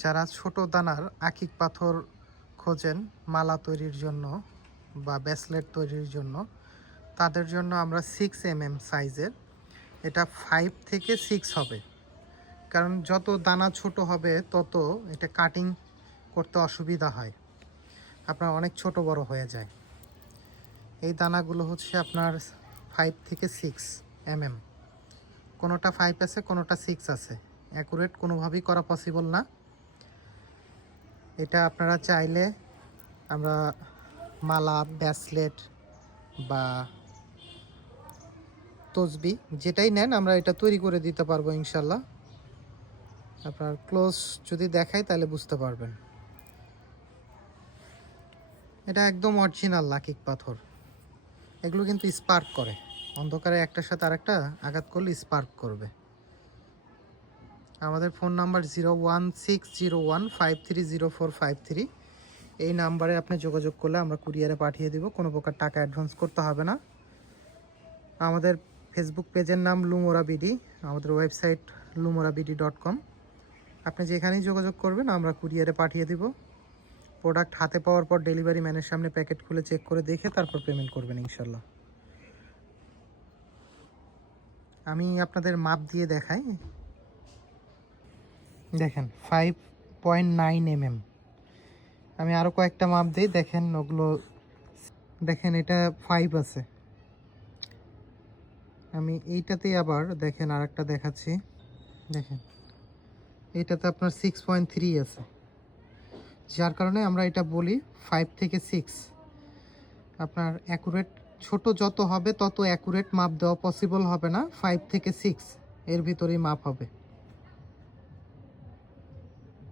যারা ছোট দানার আকিক পাথর খোঁজেন মালা তৈরির জন্য বা ব্রেসলেট তৈরির জন্য, তাদের জন্য আমরা 6 mm সাইজের, এটা 5 থেকে 6 হবে। কারণ যত দানা ছোট হবে তত এটা কাটিং করতে অসুবিধা হয়, আপনার অনেক ছোট বড় হয়ে যায়। এই দানাগুলো হচ্ছে আপনার 5 থেকে 6 mm, কোনোটা 5 আছে কোনোটা 6 আছে। অ্যাকুরেট কোনোভাবেই করা পসিবল না। এটা আপনারা চাইলে আমরা মালা, ব্রেসলেট বা তসবি যেটাই নেন আমরা এটা তৈরি করে দিতে পারবো ইনশাল্লাহ। আপনার ক্লোজ যদি দেখাই তাহলে বুঝতে পারবেন। এটা একদম অরিজিনাল আকিক পাথর। এগুলো কিন্তু স্পার্ক করে, অন্ধকারে একটার সাথে আরেকটা আঘাত করলে স্পার্ক করবে। আমাদের ফোন নাম্বার 01601530453। এই নাম্বারে আপনি যোগাযোগ করলে আমরা কুরিয়ারে পাঠিয়ে দিব, কোনো প্রকার টাকা অ্যাডভান্স করতে হবে না। আমাদের ফেসবুক পেজের নাম লুমোরা বিডি, আমাদের ওয়েবসাইট lumorabidi.com। আপনি যেখানেই যোগাযোগ করবেন আমরা কুরিয়ারে পাঠিয়ে দিব। প্রোডাক্ট হাতে পাওয়ার পর ডেলিভারি ম্যানের সামনে প্যাকেট খুলে চেক করে দেখে তারপর পেমেন্ট করবেন ইনশাল্লাহ। আমি আপনাদের মাপ দিয়ে দেখাই। দেখেন 5.9 mm। আমি আরও কয়েকটা মাপ দিই, দেখেন ওগুলো। দেখেন এটা 5 আছে। আমি এইটাতেই আবার দেখেন আরেকটা দেখাচ্ছি। দেখেন এইটাতে আপনার 6.3 আছে, যার কারণে আমরা এটা বলি 5 থেকে 6। আপনার অ্যাকুরেট ছোট যত হবে তত অ্যাকুরেট মাপ দেওয়া পসিবল হবে না, 5 থেকে 6 এর ভিতরেই মাপ হবে।